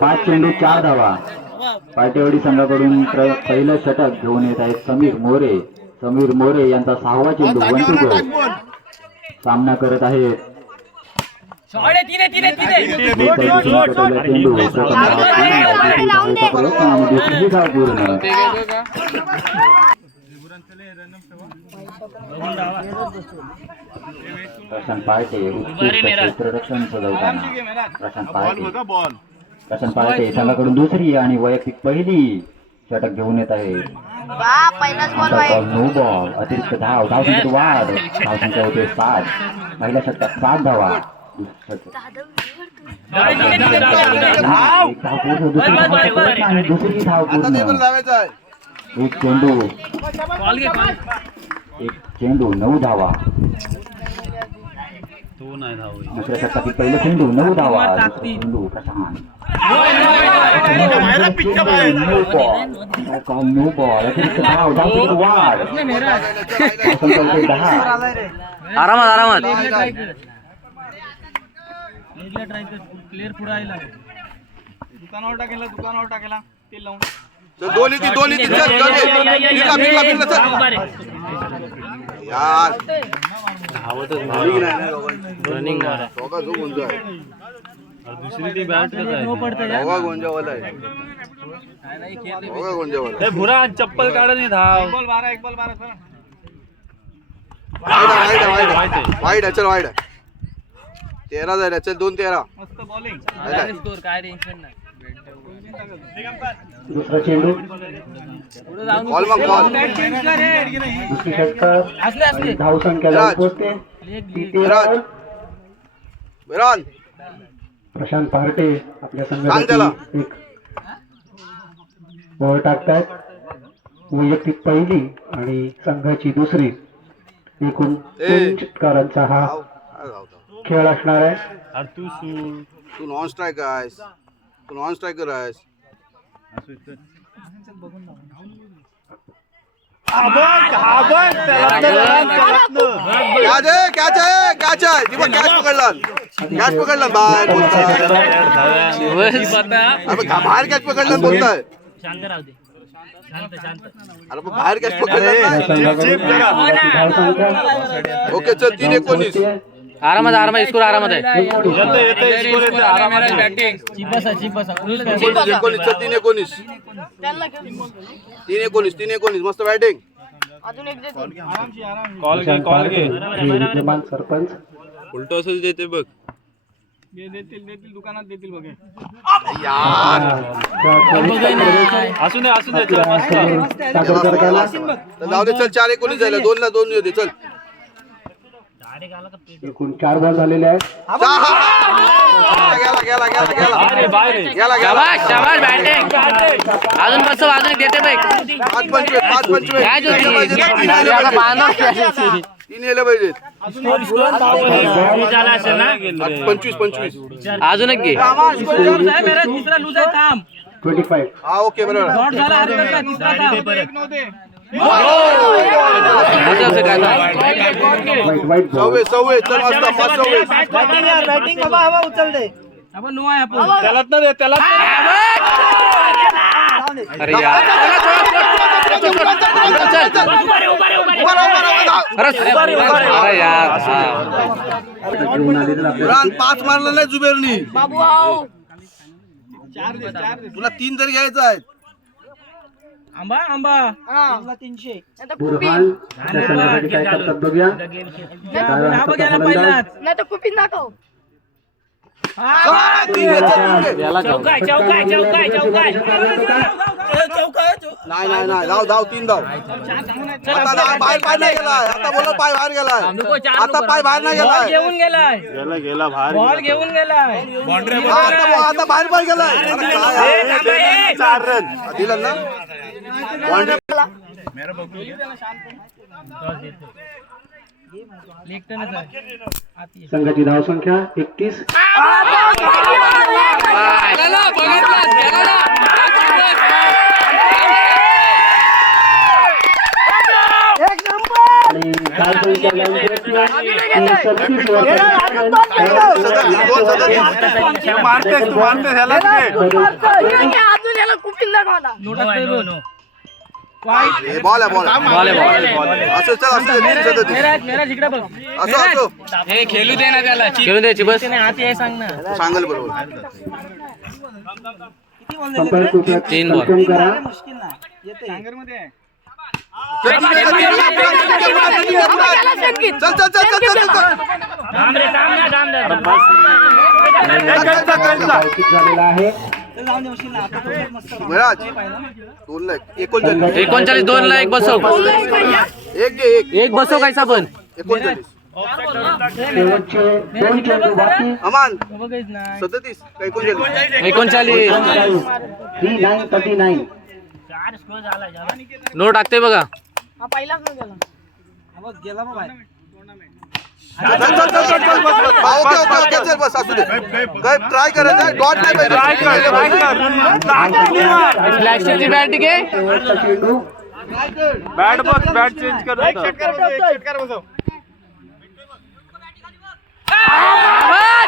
पाच चेंडू 4 धावा. पाटेवाडी संघाकडून पहिलं षटक घेऊन येत आहेत समीर मोरे. समीर मोरे यांचा 6वा चेंडू 1-2 सामना करत आहेत. प्रशांत पार्टे उत्कृष्ट क्षेत्ररक्षण सजवताना प्रशांत पार्टे संघाकडून दुसरी आणि वैयक्तिक पहिली षटक घेऊन येत आहे. नो बॉल अतिरिक्त धाव. धावसंख्येत वाढ. धावसंख्या होते 7. पहिल्या षटकात 7 धावा. दुसरी धाव पूर्ण. एक चेंडू 9 धावा. दुसऱ्या षटकातील पहिलं चेंडू 9 धावा. चेंडू प्रशांत नो बॉल अतिरिक्त धाव. धावसंख्येत वाढ. 10. आरामात प्लेयर पुढे आला दुकानावर टाकेला तेल लावून दोन्ही यार रनिंग दुसरी ती बॅट भुरा चप्पल काढ नाही धाव. एक बॉल 12 वाईड आहे. चल वाईड आहे. 13 झाल्या. चल 2-13. मस्त बॉलिंग. स्कोर काय टेन्शन नाही. दुसरा चेंडू बॉल मग बॉल. दुसरी षटकात धावसंख्या जाऊन पोहोचते. विरान प्रशांत पार्टे आपल्या संघासाठी एक बॉल टाकतायत. वैयक्तिक पहिली आणि संघाची दुसरी. एकूण 3 षटकारांचा हा खेळ असणार आहे. तू नॉन स्ट्रायकर आहेस. कॅच पकडला बाहेर कॅच पकडला बोलताय. अरे बाहेर कॅच पकडला. ओके चल 3-19. आरामात स्कोर आरामात आहे. 3-19 मस्त बॅटिंग. कॉल घे विद्यमान सरपंच उलट असं देते बघ. देतील दुकानात देतील बघ. असू दे जाऊ दे. चल 4-19 झालं. 2-2 दे. चल एकूण 4 बॉल झालेले आहेत. शाबाश बॅटिंग. अजून बसव. अजून देते बघ. 25. अजून एक घे. 25. हा ओके बरोबर. सव्वे चल मस्त. बॅटिंग बाबा हवा उचल दे. आपण नो आहे. आपण त्यालाच ना दे. त्याला अरे यार अरे यार 5 मारलं नाही जुबेरनी. तुला 3 तरी घ्यायचं आहे. आंबा 300. बुरहान त्या संघासाठी काय करतात बघूया. नाही धाव 3 धाव. आता पाय नाही गेलाय. आता बोला पाय बाहेर गेलाय. आता पाय बाहेर नाही गेलाय. घेऊन गेला बाहेर. बॉल घेऊन गेलाय. आता बाहेर पाय गेलाय. 4 रन दिलं ना. संघाची धावसंख्या 31. आणि मारतेस तू मारतेस ह्याला बॉल आहे बॉल असं चल असं असं असं हे खेळू दे ना त्याला खेळू द्यायची बस सांगल बरोबर तीन बॉल चल चल चल चल चल झालेला आहे. महाराज 2 लाख 39 39 2 ला एक बसव एक घे एक बसव कायचा पण 39 शेवटचे 2 चेंडू बाकी. अमान 37 काय 39 39 नो टाकते बघा चल चल चल चल चल बस बस ओके ओके ओके चल बस असू दे काय ट्राय करायचं आहे डॉट नाही पाहिजे प्लॅस्टिकची बॅट घे शेवटचा चेंडू बॅट बघ बॅट चेंज कर बस